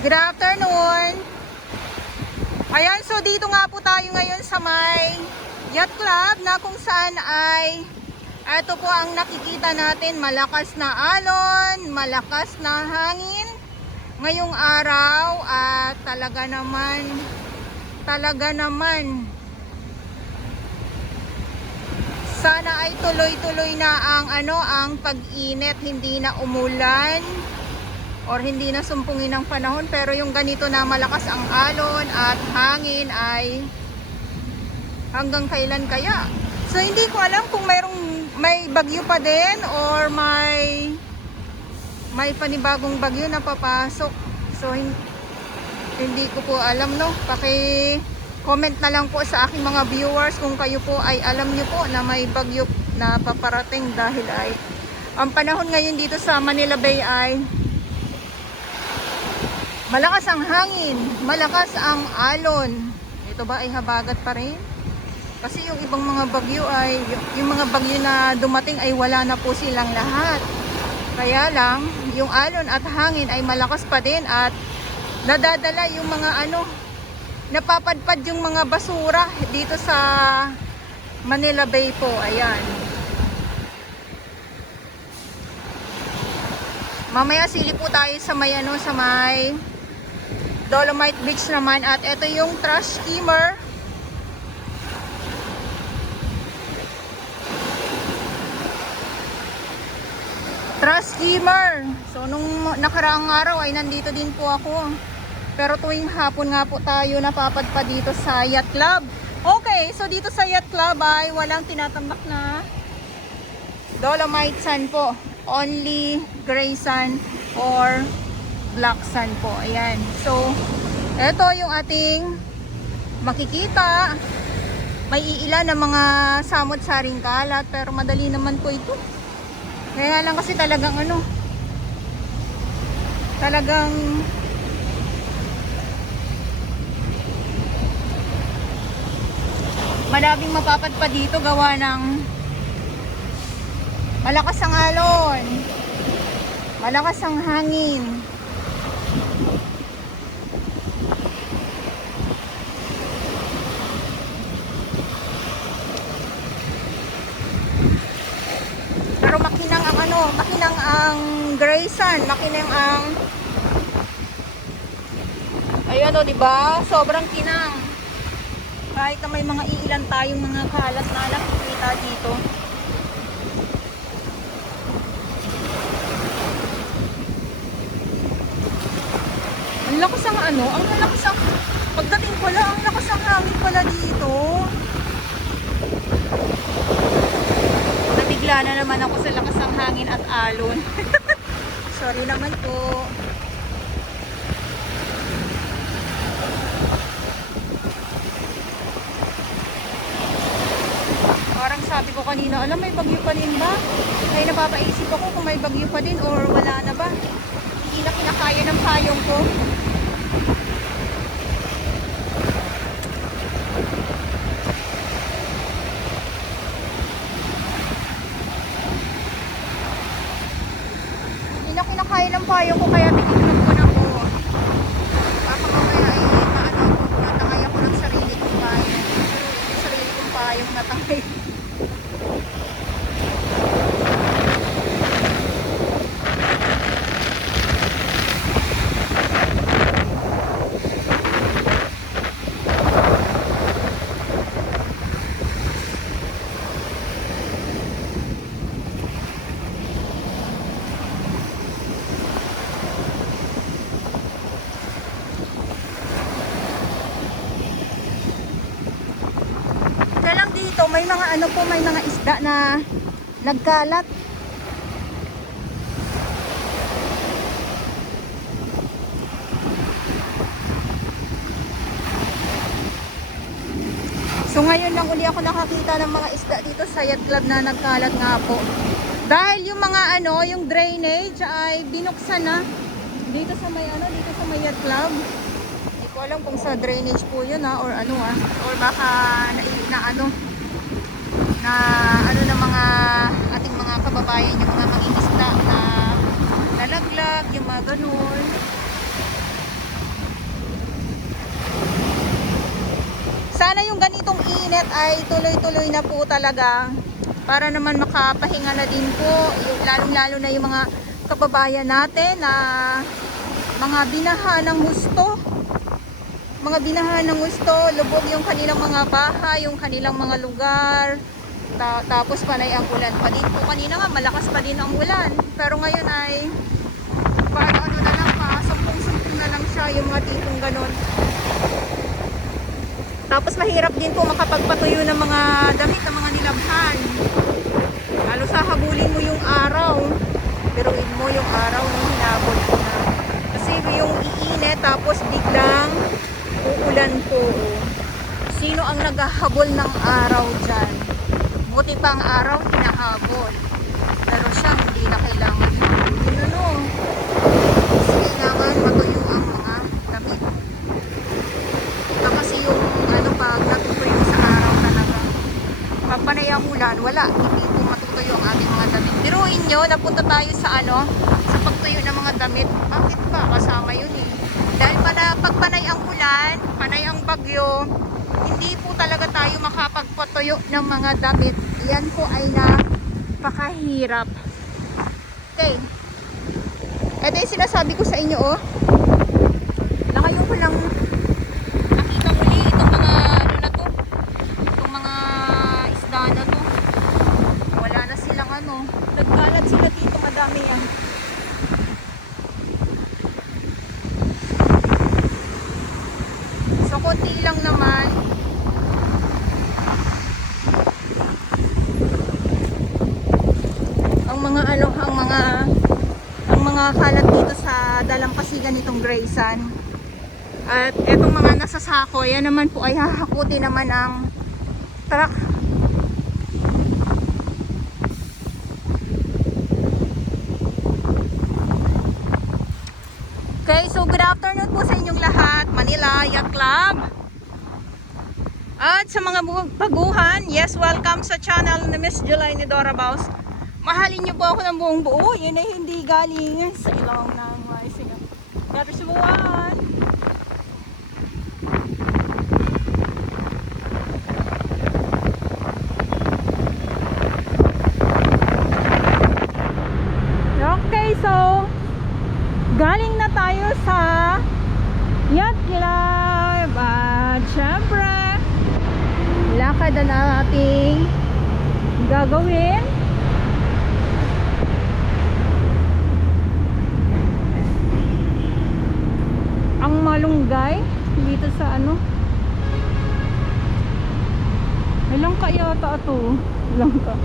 Good afternoon. Ayan, so dito nga po tayo ngayon sa may yacht club na kung saan ay ito po ang nakikita natin, malakas na alon, malakas na hangin ngayong araw at talaga naman sana ay tuloy-tuloy na ang pag-init, hindi na umulan or hindi na sumpungin ng panahon, pero yung ganito na malakas ang alon at hangin ay hanggang kailan kaya? So hindi ko alam kung may bagyo pa din or may panibagong bagyo na papasok. So hindi ko po alam, no. Paki-comment na lang po sa aking mga viewers kung kayo po ay alam niyo po na may bagyo na paparating, dahil ay ang panahon ngayon dito sa Manila Bay ay malakas ang hangin, malakas ang alon. Ito ba ay habagat pa rin? Kasi yung ibang mga bagyo ay, yung mga bagyo na dumating ay wala na po silang lahat. Kaya lang, yung alon at hangin ay malakas pa din at nadadala yung mga napapadpad yung mga basura dito sa Manila Bay po. Ayan. Mamaya sili po tayo sa may Dolomite Beach naman, at ito yung trash skimmer. Trash skimmer. So nung nakaraang araw ay nandito din po ako. Pero tuwing hapon nga po tayo napapadpad dito sa yacht club. Okay, so dito sa yacht club ay walang tinatambak na Dolomite sand po. Only gray sand or black sand po. Ayan. So, ito yung ating makikita. May iilan na mga samot-saring kalat, pero madali naman po ito. Kaya lang kasi talagang madaming mapapadpad dito gawa ng malakas ang alon, malakas ang hangin. Pero makinang ang gray sand, makinang ang ayan o, diba? Sobrang kinang. Kahit na may mga iilan tayong mga kalat na nakikita dito. Ang lakas ang pagdating pala, ang lakas ang hangin pala dito. Nabigla na naman ako sa lakas ng hangin at alon. Sorry naman po. Parang sabi ko kanina, alam, may bagyo pa din ba? Ay napapaisip ako kung may bagyo pa din or wala na ba. Hindi na kinakaya ng payong ko. Kinakaya ng payong ko, kaya tiniklop ko na po. Baka mamaya ay natangay ako ng sarili kong payong. Pero yung sarili kong payong natangay. May mga may mga isda na nagkalat. So ngayon lang uli ako nakakita ng mga isda dito sa yacht club na nagkalat nga po. Dahil yung mga yung drainage ay binuksan na dito sa may yacht club. Hindi ko alam kung sa drainage po yun or or baka na mga ating mga kababayan, yung mga mangingisda na nalaglag, yung mga ganun. Sana yung ganitong init ay tuloy-tuloy na po talaga para naman makapahinga na din po, lalong-lalo na yung mga kababayan natin na mga binaha ng husto. Mga binahan ng gusto, lubog yung kanilang mga bahay, yung kanilang mga lugar. Tapos panay ang ulan pa din po. Kanina nga, malakas pa din ang ulan. Pero ngayon ay, parang ano na lang pa, sumpong-sumpong na lang siya, yung mga tipong ganun. Tapos mahirap din po makapagpatuyo ng mga damit ng mga nilabhan. Lalo sa habulin mo yung araw. Biruin mo yung araw nung hinabol mo na. Kasi yung iinit, tapos biglang uulan po. Sino ang naghahabol ng araw dyan? Buti pa ang araw, hinahabol. Pero siya, hindi na kailangan habulin. Ano? Kasi kailangan matuyo ang mga damit. Ito kasi yung ano, pag natutuyo sa araw talaga. Papanay ang ulan, wala. Hindi po matutuyo ang ating mga damit. Biruin nyo, napunta tayo sa ano, sa pagtuyo ng mga damit. Bakit ba? Kasama yun eh. Dahil pag panay ang ulan, panay ang bagyo, hindi po talaga tayo makapagpatuyo ng mga damit. Yan po ay napakahirap. Okay. Ito yung sinasabi ko sa inyo, oh. Nakayon ko lang nakita muli itong mga ano na to. Itong mga isda na to. Wala na silang ano. Nagkalat sila dito, madami yan. So, konti lang naman. Ang mga ano, ang mga kalat dito sa dalampasigan nitong Grayson. At etong mga nasa sako, yan naman po ay hahakuti naman ng truck. Okay, so good afternoon po sa inyong lahat. Manila Yacht Club. At sa mga baguhan, yes, welcome sa channel ni Miss July ni Dora Baus. Mahalin niyo po ako ng buong buo. Yun ay hindi galing sa ilong ng Maising. Pero subuan. Okay, so galing na tayo sa Yacht Club. At syempre, lakad na nating gagawin. Ang malunggay dito sa ano. Ilang ka yata ito? Ilang ka?